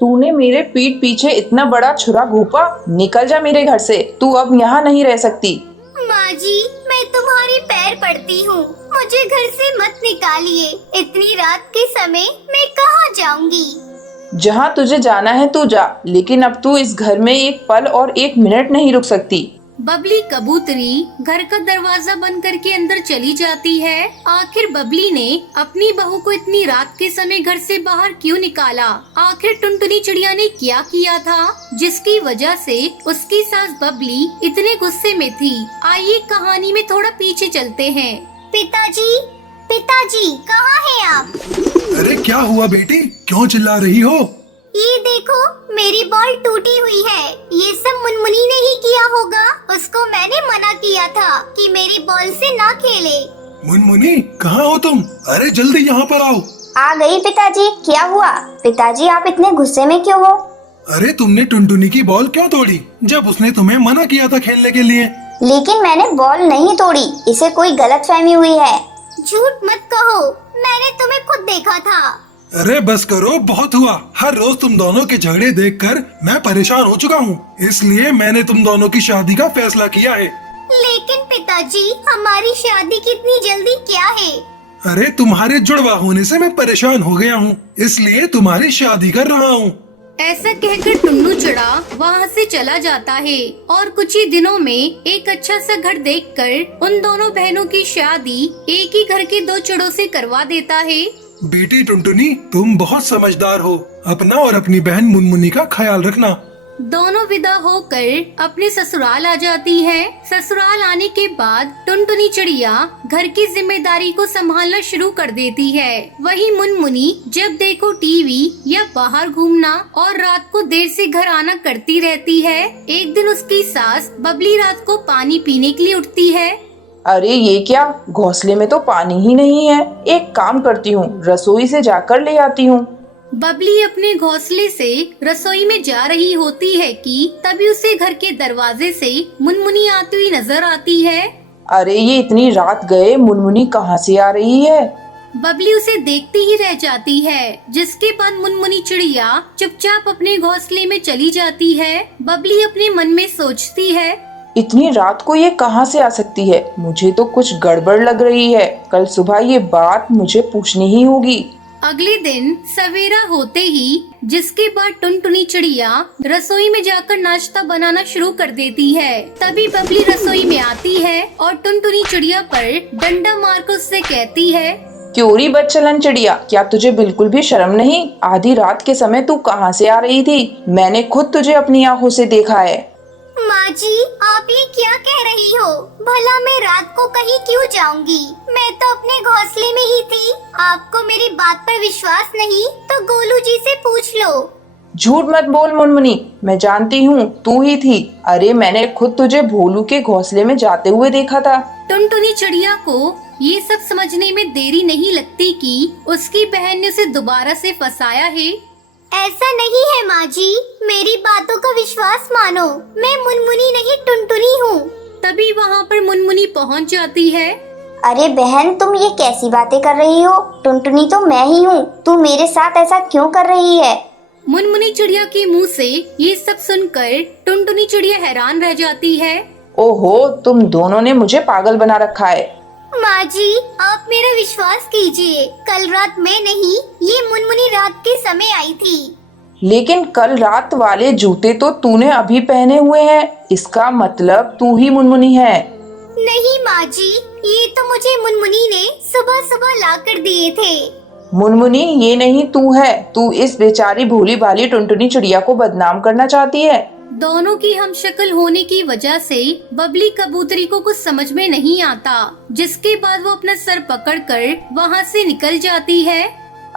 तूने मेरे पीठ पीछे इतना बड़ा छुरा घोंपा। निकल जा मेरे घर से, तू अब यहाँ नहीं रह सकती। माँ जी, मैं तुम्हारे पैर पड़ती हूँ, मुझे घर से मत निकालिए। इतनी रात के समय मैं कहाँ जाऊँगी? जहाँ तुझे जाना है तू जा, लेकिन अब तू इस घर में एक पल और एक मिनट नहीं रुक सकती। बबली कबूतरी घर का दरवाजा बंद करके अंदर चली जाती है। आखिर बबली ने अपनी बहू को इतनी रात के समय घर से बाहर क्यों निकाला? आखिर टुनटुनी चिड़िया ने क्या किया था जिसकी वजह से उसकी सास बबली इतने गुस्से में थी? आइए कहानी में थोड़ा पीछे चलते हैं। पिताजी, पिताजी कहाँ हैं आप? अरे क्या हुआ बेटी, क्यों चिल्ला रही हो? ये देखो, मेरी बॉल टूटी हुई है। ये सब मुनमुनी ने ही किया होगा। उसको मैंने मना किया था कि मेरी बॉल से ना खेले। मुनमुनी, कहाँ हो तुम? अरे जल्दी यहाँ पर आओ। आ गई पिताजी। क्या हुआ? पिताजी आप इतने गुस्से में क्यों हो? अरे तुमने टुनटुनी की बॉल क्यों तोड़ी जब उसने तुम्हें मना किया था खेलने के लिए? लेकिन मैंने बॉल नहीं तोड़ी, इसे कोई गलतफहमी हुई है। झूठ मत कहो, मैंने तुम्हें खुद देखा था। अरे बस करो, बहुत हुआ। हर रोज तुम दोनों के झगड़े देखकर मैं परेशान हो चुका हूँ, इसलिए मैंने तुम दोनों की शादी का फैसला किया है। लेकिन पिताजी, हमारी शादी कितनी जल्दी क्या है? अरे तुम्हारे जुड़वा होने से मैं परेशान हो गया हूँ, इसलिए तुम्हारी शादी कर रहा हूँ। ऐसा कहकर टुन्नू चिड़ा वहाँ से चला जाता है और कुछ ही दिनों में एक अच्छा सा घर देखकर उन दोनों बहनों की शादी एक ही घर के दो चिड़ों से करवा देता है। बेटी टुनटुनी, तुम बहुत समझदार हो। अपना और अपनी बहन मुनमुनी का ख्याल रखना। दोनों विदा होकर अपने ससुराल आ जाती है। ससुराल आने के बाद टुनटुनी चिड़िया घर की जिम्मेदारी को संभालना शुरू कर देती है। वहीं मुनमुनी जब देखो टीवी या बाहर घूमना और रात को देर से घर आना करती रहती है। एक दिन उसकी सास बबली रात को पानी पीने के लिए उठती है। अरे ये क्या, घोंसले में तो पानी ही नहीं है। एक काम करती हूँ, रसोई से जाकर ले आती हूँ। बबली अपने घोंसले से रसोई में जा रही होती है कि तभी उसे घर के दरवाजे से मुनमुनी आती हुई नजर आती है। अरे ये इतनी रात गए, मुनमुनी कहाँ से आ रही है? बबली उसे देखती ही रह जाती है, जिसके बाद मुनमुनी चिड़िया चुपचाप अपने घोंसले में चली जाती है। बबली अपने मन में सोचती है, इतनी रात को ये कहाँ से आ सकती है? मुझे तो कुछ गड़बड़ लग रही है। कल सुबह ये बात मुझे पूछनी ही होगी। अगले दिन सवेरा होते ही जिसके बाद टुनटुनी चिड़िया रसोई में जाकर नाश्ता बनाना शुरू कर देती है। तभी बबली रसोई में आती है और टुनटुनी चिड़िया पर डंडा मारकर उससे कहती है, क्योरी बदचलन चिड़िया, क्या तुझे बिल्कुल भी शर्म नहीं? आधी रात के समय तू कहाँ से आ रही थी? मैंने खुद तुझे अपनी आंखों से देखा है। माँ जी, आप ये क्या कह रही हो? भला मैं रात को कहीं क्यों जाऊंगी? मैं तो अपने घोंसले में ही थी। आपको मेरी बात पर विश्वास नहीं तो गोलू जी से पूछ लो। झूठ मत बोल मुनमुनी, मैं जानती हूँ तू ही थी। अरे मैंने खुद तुझे भोलू के घोंसले में जाते हुए देखा था। टुनटुनी चिड़िया को ये सब समझने में देरी नहीं लगती कि उसकी बहन ने उसे दोबारा से फंसाया है। ऐसा नहीं है माँ जी, मेरी बातों का विश्वास मानो। मैं मुनमुनी नहीं टुनटुनी हूँ। तभी वहाँ पर मुनमुनी पहुँच जाती है। अरे बहन, तुम ये कैसी बातें कर रही हो? टुनटुनी तो मैं ही हूँ, तू मेरे साथ ऐसा क्यों कर रही है? मुनमुनी चिड़िया के मुंह से ये सब सुनकर टुनटुनी चिड़िया हैरान रह जाती है। ओहो, तुम दोनों ने मुझे पागल बना रखा है। माँ जी, आप मेरा विश्वास कीजिए। कल रात मैं नहीं, ये मुनमुनी रात के समय आई थी। लेकिन कल रात वाले जूते तो तूने अभी पहने हुए हैं। इसका मतलब तू ही मुनमुनी है। नहीं माँ जी, ये तो मुझे मुनमुनी ने सुबह सुबह ला कर दिए थे। मुनमुनी ये नहीं तू है। तू इस बेचारी भोली भाली टुनटुनी चिड़िया को बदनाम करना चाहती है। दोनों की हमशक्ल होने की वजह से बबली कबूतरी को कुछ समझ में नहीं आता, जिसके बाद वो अपना सर पकड़कर वहाँ से निकल जाती है।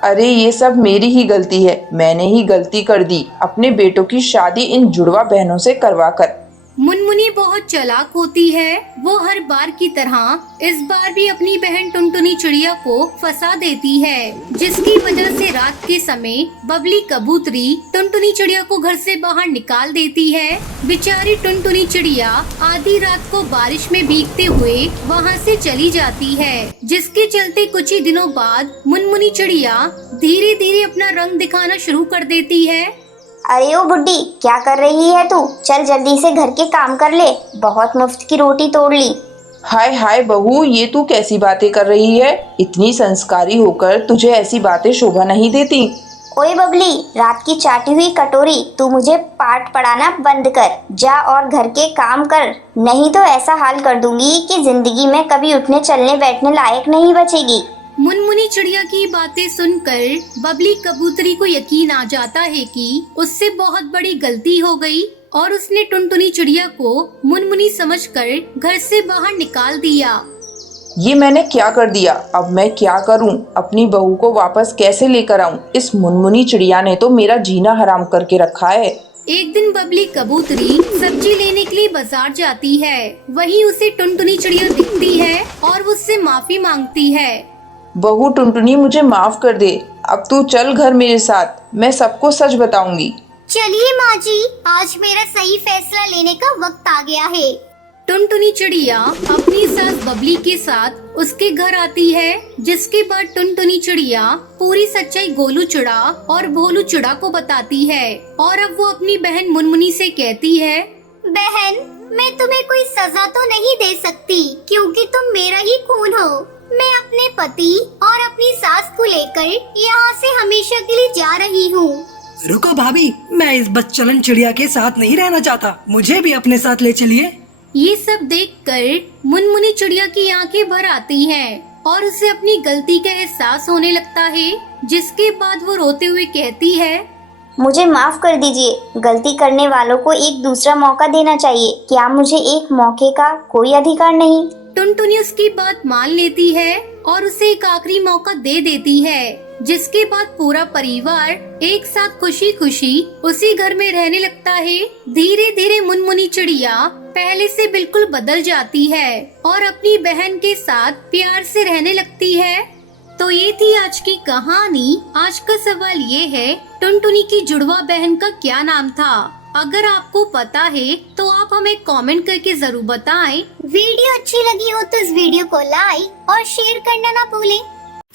अरे ये सब मेरी ही गलती है। मैंने ही गलती कर दी अपने बेटों की शादी इन जुड़वा बहनों से करवाकर। मुनमुनी बहुत चालाक होती है। वो हर बार की तरह इस बार भी अपनी बहन टुनटुनी चिड़िया को फंसा देती है, जिसकी वजह से रात के समय बबली कबूतरी टुनटुनी चिड़िया को घर से बाहर निकाल देती है। बेचारी टुनटुनी चिड़िया आधी रात को बारिश में भीगते हुए वहाँ से चली जाती है, जिसके चलते कुछ ही दिनों बाद मुनमुनी चिड़िया धीरे धीरे अपना रंग दिखाना शुरू कर देती है। अरे ओ बुड्ढी, क्या कर रही है तू? चल जल्दी से घर के काम कर ले, बहुत मुफ्त की रोटी तोड़ ली। हाय हाय बहू, ये तू कैसी बातें कर रही है? इतनी संस्कारी होकर तुझे ऐसी बातें शोभा नहीं देती। ओए बबली, रात की चाटी हुई कटोरी, तू मुझे पाठ पढ़ाना बंद कर, जा और घर के काम कर, नहीं तो ऐसा हाल कर दूंगी कि जिंदगी में कभी उठने चलने बैठने लायक नहीं बचेगी। मुनमुनी चिड़िया की बातें सुनकर बबली कबूतरी को यकीन आ जाता है कि उससे बहुत बड़ी गलती हो गई और उसने टुनटुनी चिड़िया को मुनमुनी समझकर घर से बाहर निकाल दिया। ये मैंने क्या कर दिया? अब मैं क्या करूं? अपनी बहू को वापस कैसे लेकर आऊं? इस मुनमुनी चिड़िया ने तो मेरा जीना हराम करके रखा है। एक दिन बबली कबूतरी सब्जी लेने के लिए बाजार जाती है। वहीं उसे टुनटुनी चिड़िया दिखती है और उससे माफी मांगती है। बहू टुनटुनी, मुझे माफ कर दे। अब तू चल घर मेरे साथ, मैं सबको सच बताऊंगी। चलिए माँ जी, आज मेरा सही फैसला लेने का वक्त आ गया है। टुनटुनी चिड़िया अपनी सास बबली के साथ उसके घर आती है, जिसके बाद टुनटुनी चिड़िया पूरी सच्चाई गोलू चिड़ा और भोलू चिड़ा को बताती है। और अब वो अपनी बहन मुनमुनी से कहती है, बहन, मैं तुम्हें कोई सजा तो नहीं दे सकती क्योंकि तुम मेरा ही खून हो। मैं अपने पति और अपनी सास को लेकर यहाँ से हमेशा के लिए जा रही हूँ। रुको भाभी, मैं इस बदचलन चिड़िया के साथ नहीं रहना चाहता, मुझे भी अपने साथ ले चलिए। ये सब देखकर मुनमुनी चिड़िया की आंखें भर आती हैं और उसे अपनी गलती का एहसास होने लगता है, जिसके बाद वो रोते हुए कहती है, मुझे माफ कर दीजिए, गलती करने वालों को एक दूसरा मौका देना चाहिए, क्या मुझे एक मौके का कोई अधिकार नहीं? टुनटुनी उसकी बात मान लेती है और उसे एक आखिरी मौका दे देती है, जिसके बाद पूरा परिवार एक साथ खुशी खुशी उसी घर में रहने लगता है। धीरे धीरे मुनमुनी चिड़िया पहले से बिल्कुल बदल जाती है और अपनी बहन के साथ प्यार से रहने लगती है। तो ये थी आज की कहानी। आज का सवाल ये है, टुनटुनी की जुड़वा बहन का क्या नाम था? अगर आपको पता है तो आप हमें कमेंट करके जरूर बताएं। वीडियो अच्छी लगी हो तो इस वीडियो को लाइक और शेयर करना ना भूलें।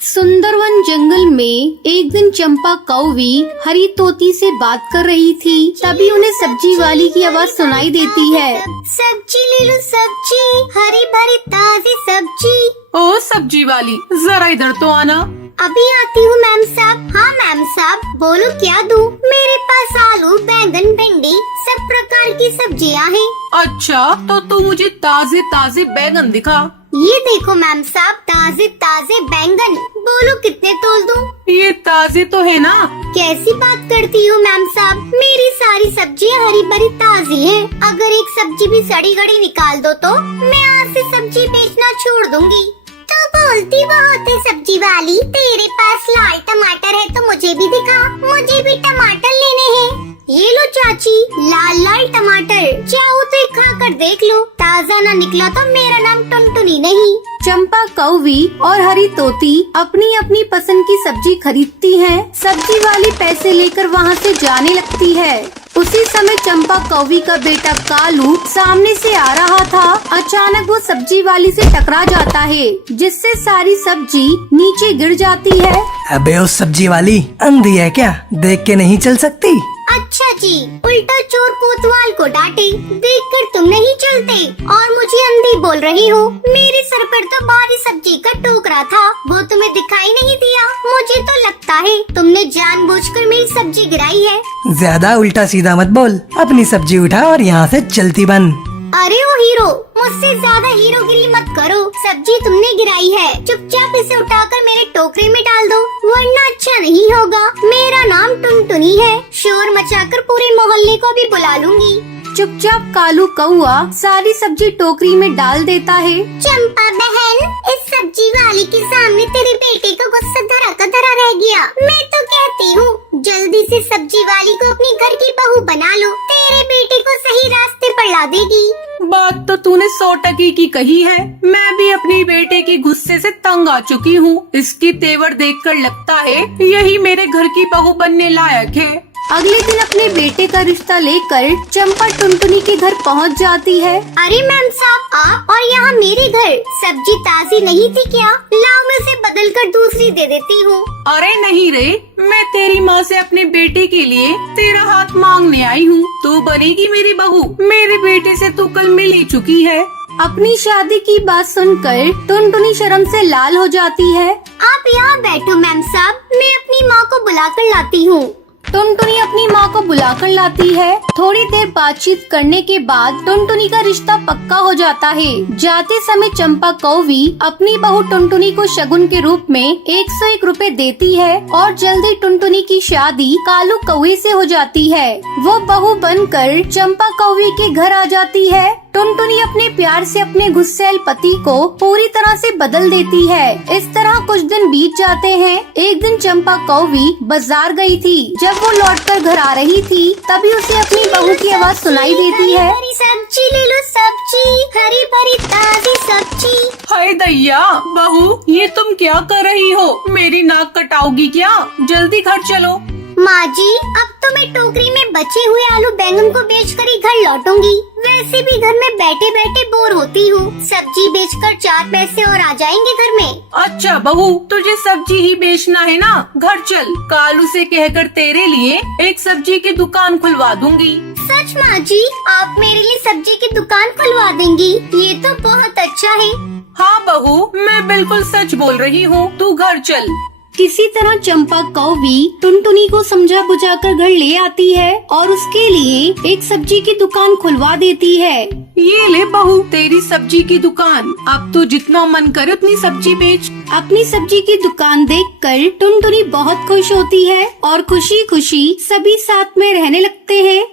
सुंदरवन जंगल में एक दिन चंपा कौवी हरी तोती से बात कर रही थी। तभी उन्हें सब्जी वाली की आवाज सुनाई देती है। सब्जी ले लो सब्जी, हरी भरी ताजी सब्जी। ओ सब्जी वाली, जरा इधर तो आना। अभी आती हूँ मैम साहब। हाँ मैम साहब, बोलो क्या दूँ? मेरे पास आलू, बैंगन, भिंडी सब प्रकार की सब्जियाँ हैं। अच्छा, तो तू मुझे ताजे ताजे बैंगन दिखा। ये देखो मैम साहब, ताजे ताजे बैंगन। बोलो कितने तोल दूँ? ये ताजे तो है ना? कैसी बात करती हो मैम साहब, मेरी सारी सब्जियाँ हरी भरी ताजी हैं। अगर एक सब्जी भी सड़ी गड़ी निकाल दो तो मैं आज से सब्जी बेचना छोड़ दूंगी। तो बोलती बहुत है सब्जी वाली, तेरे पास लाल टमाटर है तो मुझे भी दिखा, मुझे भी टमाटर लेने हैं। ये लो चाची, लाल लाल टमाटर, चाहो तो एक खा कर देख लो, ताजा ना निकला तो मेरा नाम टुनटुनी नहीं। चंपा कौवी और हरी तोती अपनी अपनी पसंद की सब्जी खरीदती हैं। सब्जी वाली पैसे लेकर वहाँ से जाने लगती है। उसी समय चंपा कौवी का बेटा कालू सामने से आ रहा था। अचानक वो सब्जी वाली से टकरा जाता है, जिससे सारी सब्जी नीचे गिर जाती है। अबे उस सब्जी वाली, अंधी है क्या? देख के नहीं चल सकती? अच्छा जी, उल्टा चोर कोतवाल को डांटे, देखकर तुम नहीं चलते और मुझे अंधी बोल रही हो। मेरे सर पर तो भारी सब्जी का टोकरा था, वो तुम्हें दिखाई नहीं दिया। मुझे तो लगता है तुमने जानबूझकर मेरी सब्जी गिराई है। ज्यादा उल्टा सीधा मत बोल, अपनी सब्जी उठा और यहाँ से चलती बन। अरे ओ हीरो, मुझसे ज्यादा हीरोगिरी मत करो। सब्जी तुमने गिराई है, चुपचाप इसे उठाकर मेरे टोकरे में डाल दो, वरना अच्छा नहीं होगा। मेरा नाम टुनटुनी है, शोर मचाकर पूरे मोहल्ले को भी बुला लूंगी। चुपचाप कालू कौआ सारी सब्जी टोकरी में डाल देता है। चंपा बहन, इस सब्जी वाली के सामने तेरे बेटे का गुस्सा धरा का धरा रह गया। मैं तो कहती हूँ जल्दी से सब्जी वाली को अपनी घर की बहू बना लो, तेरे बेटे को सही रास्ते पर ला देगी। बात तो तूने 100% की कही है। मैं भी अपनी बेटे के गुस्से से तंग आ चुकी हूँ। इसकी तेवर देखकर लगता है यही मेरे घर की बहू बनने लायक है। अगले दिन अपने बेटे का रिश्ता लेकर चंपा टुनटुनी के घर पहुंच जाती है। अरे मैम साहब, आप और यहाँ मेरे घर सब्जी ताजी नहीं थी क्या? लाओ मैं उसे बदल कर दूसरी दे देती हूँ। अरे नहीं रे, मैं तेरी माँ से अपने बेटे के लिए तेरा हाथ मांगने आई हूँ। तू बनेगी मेरी बहू। मेरे बेटे से तू कल मिल ही चुकी है। अपनी शादी की बात सुनकर टुनटुनी शर्म से लाल हो जाती है। आप यहाँ बैठो मैम साहब, मैं अपनी माँ को बुला कर लाती हूँ। टुनटुनी अपनी माँ को बुलाकर लाती है। थोड़ी देर बातचीत करने के बाद टुनटुनी का रिश्ता पक्का हो जाता है। जाते समय चंपा कौवी अपनी बहू टुनटुनी को शगुन के रूप में 101 रुपए देती है और जल्दी टुनटुनी की शादी कालू कौवे से हो जाती है। वो बहू बनकर चंपा कौवी के घर आ जाती है। टुनटुनी अपने प्यार से अपने गुस्सैल पति को पूरी तरह से बदल देती है। इस तरह कुछ दिन बीत जाते हैं। एक दिन चंपा कौवी बाजार गई थी। जब वो लौटकर घर आ रही थी तभी उसे अपनी बहू की आवाज सुनाई देती है। हरी सब्जी ले लो, सब्जी हरी भरी ताजी सब्जी। हाय दैया, बहू ये तुम क्या कर रही हो? मेरी नाक कटाओगी क्या? जल्दी घर चलो। माँ जी, अब तो मैं टोकरी में बचे हुए आलू बैंगन को बेचकर ही घर लौटूंगी। वैसे भी घर में बैठे बैठे बोर होती हूँ। सब्जी बेचकर 4 पैसे और आ जाएंगे घर में। अच्छा बहू, तुझे सब्जी ही बेचना है ना? घर चल, कालू से कहकर तेरे लिए एक सब्जी की दुकान खुलवा दूंगी। सच माँ जी, आप मेरे लिए सब्जी की दुकान खुलवा देंगी? ये तो बहुत अच्छा है। हाँ बहू, मैं बिल्कुल सच बोल रही हूँ। तू घर चल। किसी तरह चंपा कौवी टुनटुनी को समझा बुझाकर घर ले आती है और उसके लिए एक सब्जी की दुकान खुलवा देती है। ये ले बहू, तेरी सब्जी की दुकान। अब तो जितना मन करे अपनी सब्जी बेच। अपनी सब्जी की दुकान देखकर टुनटुनी बहुत खुश होती है और खुशी खुशी सभी साथ में रहने लगते हैं।